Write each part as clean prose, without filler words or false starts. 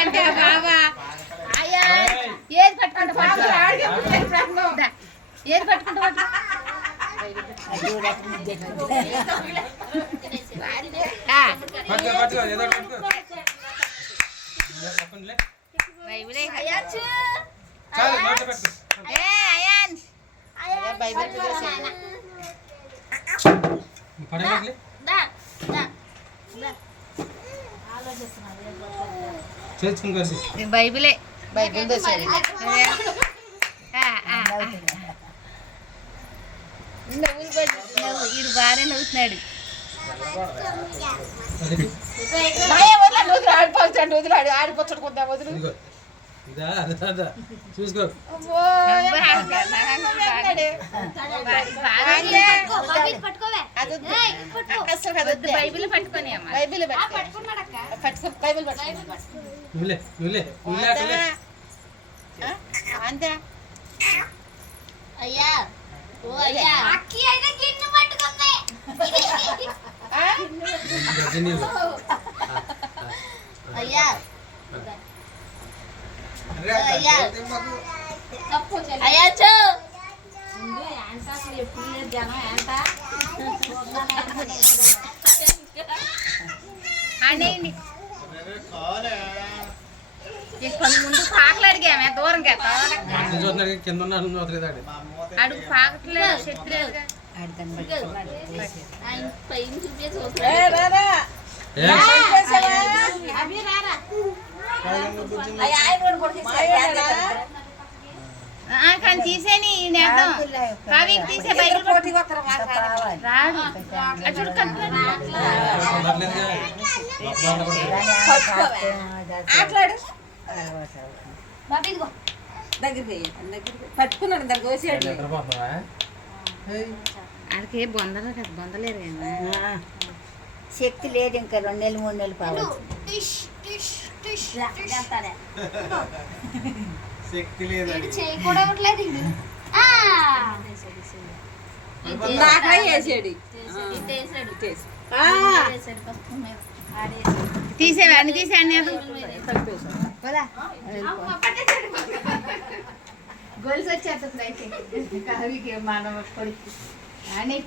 అంటే బాబా ఏది పట్టుకుంటా ఏది పట్టుకుంటా బైబిలే బైబిల్ వీడు బాగానే నవ్వుతున్నాడు వదిలాడు ఆడిపోతాడు కొంత వదులు చూసుకో బైబిల్ పట్టుకొని బైబిల్ అంతే అయ్యా అయ్యా ముందు పాకలు అడిగామే దూరం కింద అడుగు పాకట్లేదు శక్తిలేదు కానీ తీసేని కవి తీసే బైబిల్ రాడు చూడు పట్టుకున్నాడు దాన్ని కోసాడు ఆడికి బొందలు కదా బొందలేరు కదా శక్తి లేదు ఇంకా 2 నెలలు 3 నెలలు పావచ్చు శక్తి లేదు తీసేవి అన్ని తీసేయండి గొలుసు వచ్చేస్తుంది అయితే కవికి మన కొడుకు అని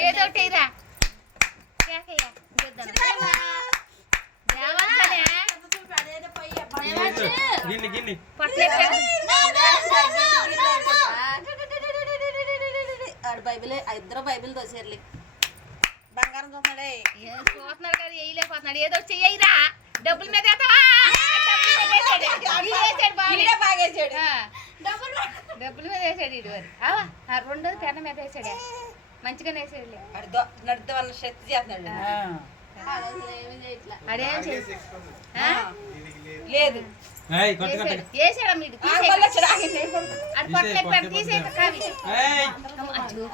ఏదోటిరా బైబిల్ ఇద్దరు బైబిల్ తోసేర్లే బంగారం చూస్తున్నాడే చూస్తున్నాడు కదా వేయలేకపోతున్నాడు ఏదో చెయ్యరా డబ్బుల మీద డబ్బుల మీద వేసాడు ఇటు మరి రెండోది పెన్న మీద వేసాడే మంచిగానే వేసాడులే నడితే వాళ్ళ శక్తి చేస్తున్నాడు అదేం లేదు వేసాడా మీరు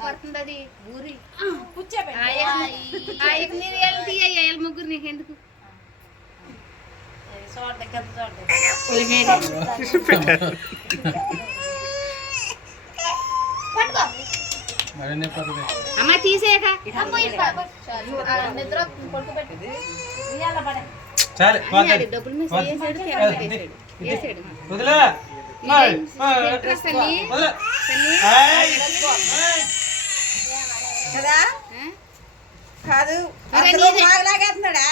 పడుతుంది అది ఊరి నీళ్ళు తీయ ముగ్గురు నీకు ఎందుకు అమ్మ తీసేయక డబ్బులు మీద వేసాడు కదా కాదు లాగేస్తున్నాడా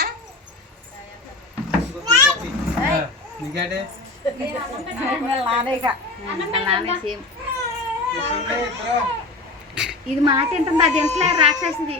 ఇది మాట ఏంటుంది అది ఎంతలే రాక్షసిది